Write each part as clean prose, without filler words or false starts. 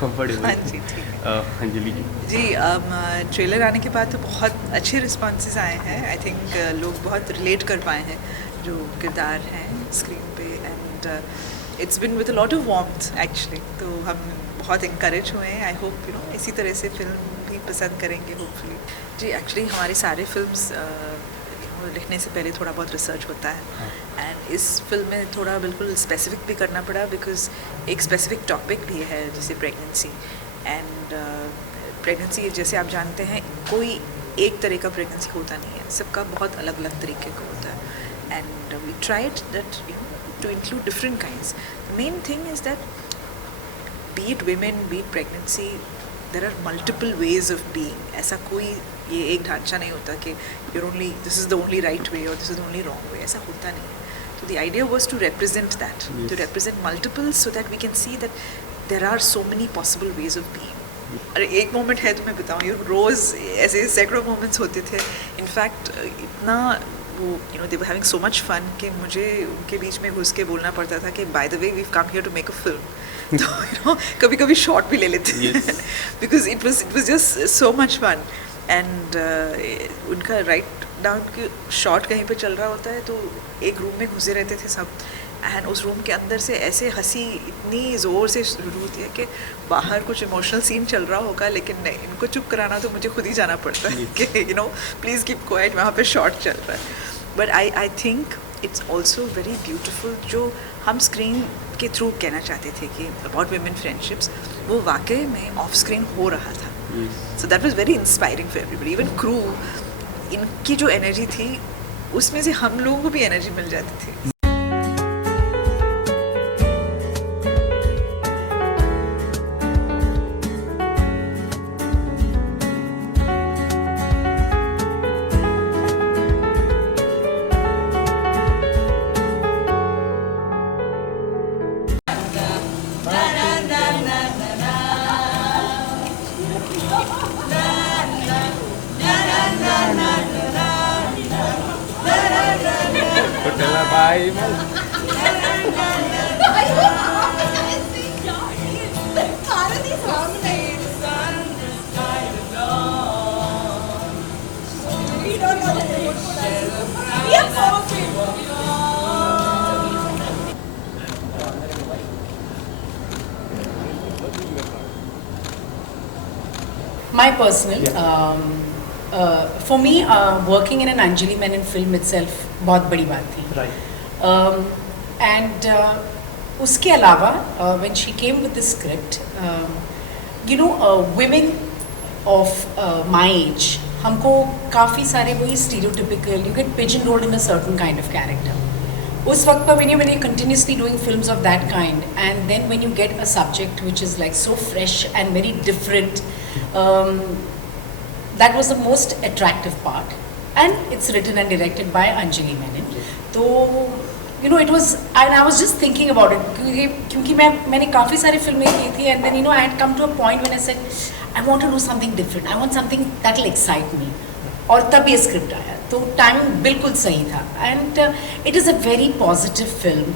Comfortable. हाँ जी, ठीक है अंजलि जी। जी। ट्रेलर आने के बाद तो बहुत अच्छे रिस्पॉन्सेज आए हैं। आई थिंक लोग बहुत रिलेट कर पाए हैं जो किरदार हैं स्क्रीन पे, and it's been with a lot of warmth actually. तो हम बहुत इंकरेज हुए हैं। आई होप इसी तरह से फिल्म भी पसंद करेंगे होपफुली। जी, एक्चुअली हमारे सारे फिल्म्स लिखने से पहले थोड़ा बहुत रिसर्च होता है, एंड इस फिल्म में थोड़ा बिल्कुल स्पेसिफिक भी करना पड़ा बिकॉज एक स्पेसिफिक टॉपिक भी है जैसे प्रेगनेंसी। एंड प्रेगनेंसी जैसे आप जानते हैं कोई एक तरह का प्रेगनेंसी होता नहीं है, सबका बहुत अलग अलग तरीके का होता है। And we tried that to include different kinds. The main thing is that be it women, be it pregnancy, there are multiple ways of being. ऐसा कोई ये एक ढांचा नहीं होता कि this is the only right way or this is the only wrong way. ऐसा होता नहीं है. So the idea was to represent that, yes. To represent multiples so that we can see that there are so many possible ways of being. अरे एक moment है तो मैं बताऊँ, ये रोज़ ऐसे सैकड़ों मोमेंट्स होते थे। इनफैक्ट इतना वो they were having so much fun कि मुझे उनके बीच में घुस के बोलना पड़ता था कि by the way we come here to make a film. तो कभी कभी शॉट भी ले लेते हैं because it was just so much fun. And उनका राइट डाउन के शॉट कहीं पे चल रहा होता है तो एक रूम में घुसे रहते थे सब, एंड उस रूम के अंदर से ऐसे हंसी इतनी ज़ोर से शुरू होती है कि बाहर कुछ इमोशनल सीन चल रहा होगा लेकिन नहीं, इनको चुप कराना तो मुझे खुद ही जाना पड़ता है कि प्लीज़ कीप क्वाइट, वहाँ पे शॉट चल रहा है। But I think it's also very beautiful जो हम स्क्रीन के थ्रू कहना चाहते थे कि अबाउट विमेन फ्रेंडशिप्स, वो वाकई में ऑफ स्क्रीन हो रहा था। So that was very inspiring for everybody, even crew. इनकी जो एनर्जी थी उसमें से हम लोगों को भी एनर्जी मिल जाती थी। My personal, for me, working in an Anjali Menon film itself बहुत बड़ी बात थी. Right. And उसके अलावा, when she came with the script, women of my age, हमको काफ़ी सारे वही stereotypical, you get pigeonholed in a certain kind of character. उस वक्त पर when you're continuously doing films of that kind, and then when you get a subject which is like so fresh and very different, that was the most attractive part, and it's written and directed by Anjali Menon. So it was, and I was just thinking about it क्योंकि मैंने काफ़ी सारी फिल्में की थी, and then I had come to a point when I said I want to do something different, I want something that will excite me, और तब ये स्क्रिप्ट आया तो टाइमिंग बिल्कुल सही था, and it is a very positive film.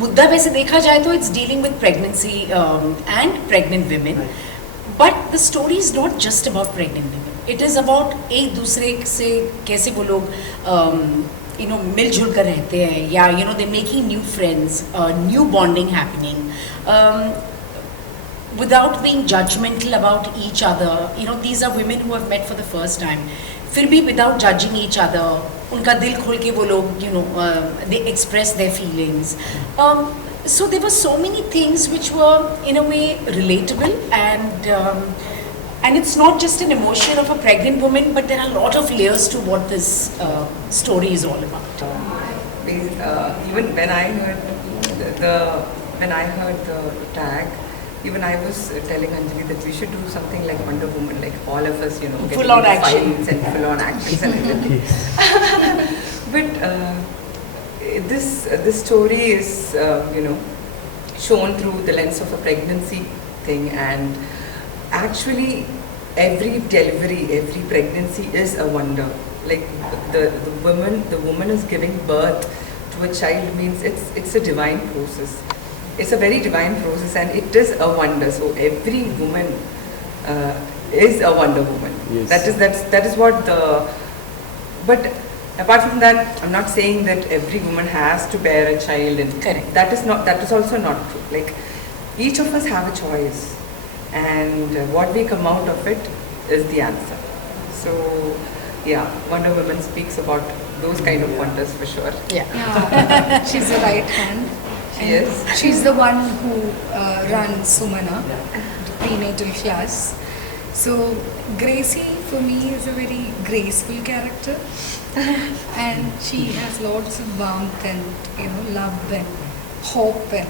मुद्दा वैसे देखा जाए तो it's dealing with pregnancy and pregnant women, but the story is not just about pregnant women, it is about एक दूसरे से कैसे वो लोग मिलजुल कर रहते हैं, या they making new friends, new bonding happening without being judgmental about each other. These are women who have met for the first time, फिर भी without judging each other, उनका दिल खोल के वो लोग they express their feelings. So there were so many things which were in a way relatable, and it's not just an emotion of a pregnant woman, but there are a lot of layers to what this story is all about. Even when I heard the tag, even I was telling Anjali that we should do something like Wonder Woman, like all of us, get full on action and full on actions and everything. But this story is, shown through the lens of a pregnancy thing, and actually every delivery, every pregnancy is a wonder. Like the woman is giving birth to a child means it's a divine process. it's a very divine process, and it is a wonder. So every woman is a Wonder Woman. Yes. That is what the. But apart from that, I'm not saying that every woman has to bear a child, and Correct. that is also not true. Like, each of us have a choice, and what we come out of it is the answer. So yeah, Wonder Woman speaks about those kind of wonders for sure. Yeah. Yeah, she's the right hand. She And is. She's the one who runs Sumana, the prenatal class. So Gracie for me is a very graceful character, and she has lots of warmth and love and hope, and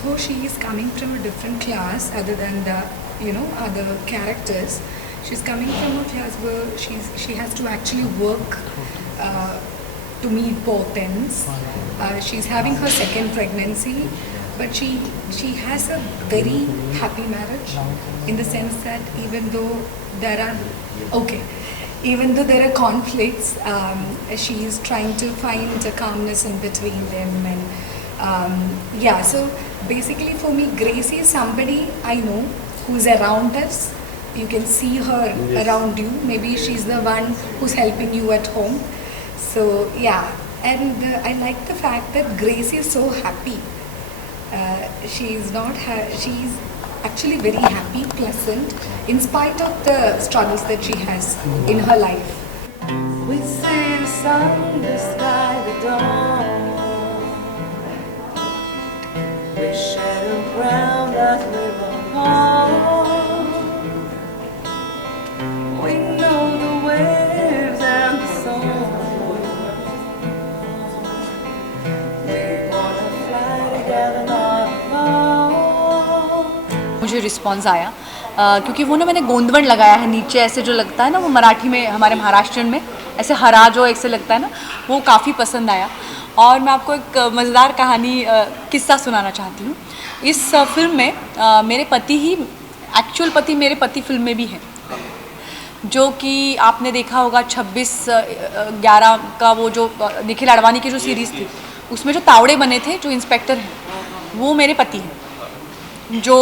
though she is coming from a different class other than the other characters, she's coming from a class where she has to actually work to meet both ends. She's having her second pregnancy, but she has a very happy marriage, in the sense that even though there are conflicts, she is trying to find a calmness in between them, and so basically for me, Gracie is somebody I know who's around us. You can see her around you. Maybe she's the one who's helping you at home. So yeah, and I like the fact that Gracie is so happy. She's actually very happy, pleasant, in spite of the struggles that she has in her life. We see the sun, the sky, the dawn. We shed the ground as we go home. We know the waves and the song. We wanna fly together, not alone. मुझे response आया क्योंकि वो ना मैंने गोंदवण लगाया है नीचे, ऐसे जो लगता है ना वो मराठी में, हमारे महाराष्ट्र में ऐसे हरा जो ऐसे लगता है ना, वो काफ़ी पसंद आया। और मैं आपको एक मज़ेदार कहानी किस्सा सुनाना चाहती हूँ। इस फिल्म में मेरे पति ही, एक्चुअल पति मेरे पति फिल्म में भी हैं, जो कि आपने देखा होगा 26/11 का वो जो निखिल आडवाणी की जो सीरीज़ थी, उसमें जो तावड़े बने थे, जो इंस्पेक्टर हैं, वो मेरे पति हैं। जो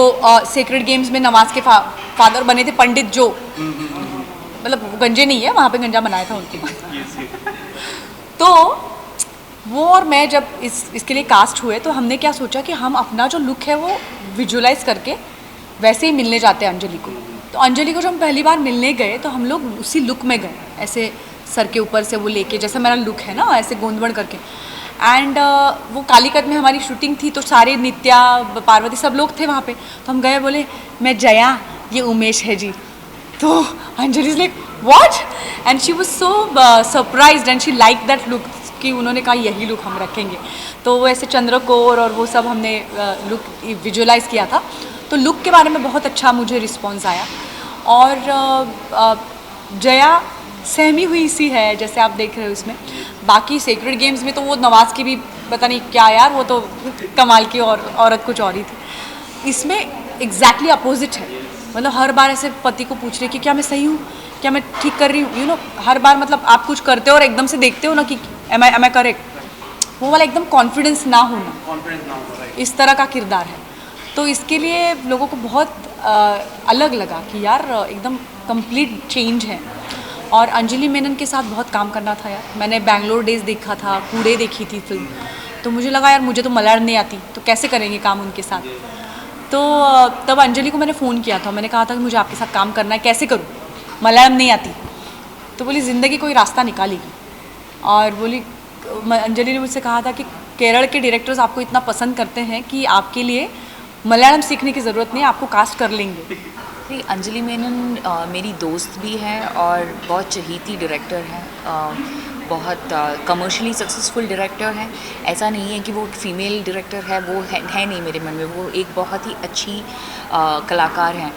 सेक्रेड गेम्स में नवाज के फादर बने थे, पंडित, जो मतलब गंजे नहीं है, वहाँ पे गंजा बनाया था उनके बाद। तो वो और मैं जब इसके लिए कास्ट हुए, तो हमने क्या सोचा कि हम अपना जो लुक है वो विजुअलाइज करके वैसे ही मिलने जाते हैं अंजलि को। तो अंजलि को जब हम पहली बार मिलने गए, तो हम लोग उसी लुक में गए, ऐसे सर के ऊपर से वो लेके, जैसा मेरा लुक है ना, ऐसे गोंदवण करके। एंड वो कालीकट में हमारी शूटिंग थी, तो सारे नित्या, पार्वती, सब लोग थे वहाँ पे। तो हम गए, बोले मैं जया, ये उमेश है जी। तो Anjali is like what, and she was so surprised and she like that look, कि उन्होंने कहा यही लुक हम रखेंगे। तो वो ऐसे चंद्रकोर और वो सब हमने लुक विजुअलाइज किया था। तो लुक के बारे में बहुत अच्छा मुझे रिस्पॉन्स आया। और जया सहमी हुई सी है, जैसे आप देख रहे हो इसमें। बाकी सेक्रेड गेम्स में तो वो नवाज की भी पता नहीं क्या यार, वो तो कमाल की और औरत कुछ और ही थी। इसमें एग्जैक्टली अपोजिट है, मतलब हर बार ऐसे पति को पूछ रही कि क्या मैं सही हूँ, क्या मैं ठीक कर रही हूँ, हर बार मतलब आप कुछ करते हो और एकदम से देखते हो ना कि एम आई करेक्ट, वो वाला एकदम कॉन्फिडेंस ना होना, इस तरह का किरदार है। तो इसके लिए लोगों को बहुत अलग लगा कि यार एकदम कंप्लीट चेंज है। और अंजलि मेनन के साथ बहुत काम करना था यार। मैंने बैंगलोर डेज देखा था, कूड़े देखी थी फिल्म, तो मुझे लगा यार मुझे तो मलयालम नहीं आती, तो कैसे करेंगे काम उनके साथ। तो तब अंजलि को मैंने फ़ोन किया था, मैंने कहा था कि मुझे आपके साथ काम करना है, कैसे करूँ, मलयालम नहीं आती। तो बोली ज़िंदगी कोई रास्ता निकालेगी। और बोली, अंजलि ने मुझसे कहा था कि केरल के डायरेक्टर्स आपको इतना पसंद करते हैं कि आपके लिए मलयालम सीखने की ज़रूरत नहीं है, आपको कास्ट कर लेंगे। नहीं, अंजलि मेनन मेरी दोस्त भी है और बहुत चहीती डायरेक्टर है, बहुत कमर्शियली सक्सेसफुल डायरेक्टर है। ऐसा नहीं है कि वो फीमेल डायरेक्टर है, वो है नहीं मेरे मन में, वो एक बहुत ही अच्छी कलाकार हैं।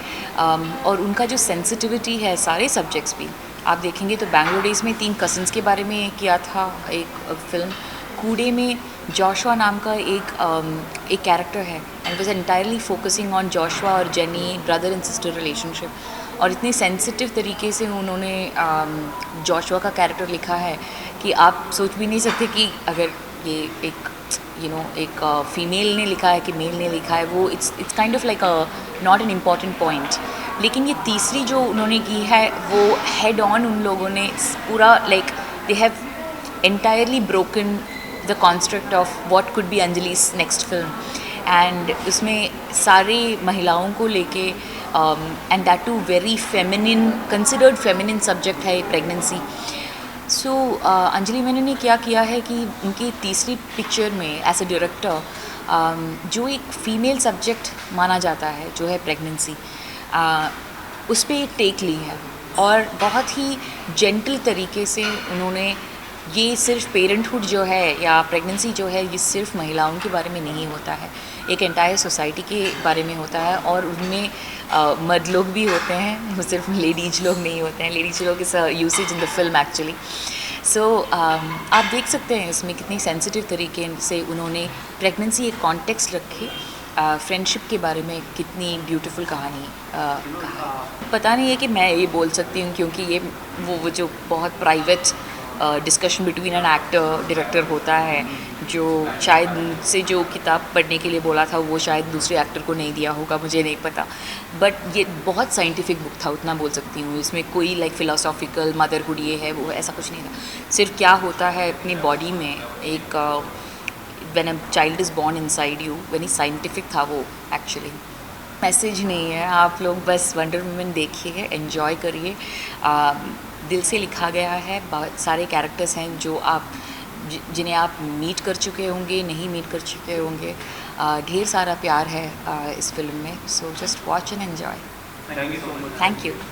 और उनका जो सेंसिटिविटी है सारे सब्जेक्ट्स भी आप देखेंगे तो बैंगलोर डेज में 3 कज़न्स के बारे में किया था एक फिल्म, कूड़े में जोशुआ नाम का एक कैरेक्टर है, and was entirely focusing on Joshua और Jenny, brother and sister relationship. और इतने सेंसिटिव तरीके से उन्होंने जोशुआ का कैरेक्टर लिखा है कि आप सोच भी नहीं सकते कि अगर ये एक एक फीमेल ने लिखा है कि मेल ने लिखा है, वो it's kind of like not an important point. लेकिन ये तीसरी जो उन्होंने की है वो हेड ऑन उन लोगों ने पूरा like they have entirely broken the construct of what could be Anjali's next film, and उसमें सारी महिलाओं को लेके and that too very feminine, considered feminine subject है pregnancy। So अंजलि मेनन ने क्या किया है कि उनकी तीसरी पिक्चर में एज ए डायरेक्टर जो एक फीमेल सब्जेक्ट माना जाता है जो है प्रेगनेंसी, उस पर एक टेक ली है और बहुत ही जेंटल तरीके से उन्होंने ये सिर्फ पेरेंटहुड जो है या प्रेगनेंसी जो है ये सिर्फ महिलाओं के बारे में नहीं होता है, एक एंटायर सोसाइटी के बारे में होता है और उनमें मर्द लोग भी होते हैं, वो सिर्फ लेडीज लोग नहीं होते हैं। लेडीज लोग इस usage in the film actually. So आप देख सकते हैं इसमें कितनी सेंसिटिव तरीके से उन्होंने प्रेगनेंसी एक कॉन्टेक्स्ट रखे, फ्रेंडशिप के बारे में कितनी ब्यूटीफुल कहानी कहा। पता नहीं है कि मैं ये बोल सकती हूँ क्योंकि ये वो जो बहुत private discussion between an actor director होता है, जो शायद मुझसे जो किताब पढ़ने के लिए बोला था वो शायद दूसरे एक्टर को नहीं दिया होगा, मुझे नहीं पता। बट ये बहुत साइंटिफिक बुक था, उतना बोल सकती हूँ। इसमें कोई लाइक फ़िलोसॉफिकल मदरहुड ये है वो ऐसा कुछ नहीं था। सिर्फ क्या होता है अपनी बॉडी में एक when a child is born inside you, very scientific था वो एक्चुअली। मैसेज नहीं है, आप लोग बस वंडर वुमन देखिए, एंजॉय करिए। दिल से लिखा गया है, बहुत सारे कैरेक्टर्स हैं जो आप जिन्हें आप मीट कर चुके होंगे, नहीं मीट कर चुके होंगे। ढेर सारा प्यार है इस फिल्म में। So just watch and enjoy. Thank you.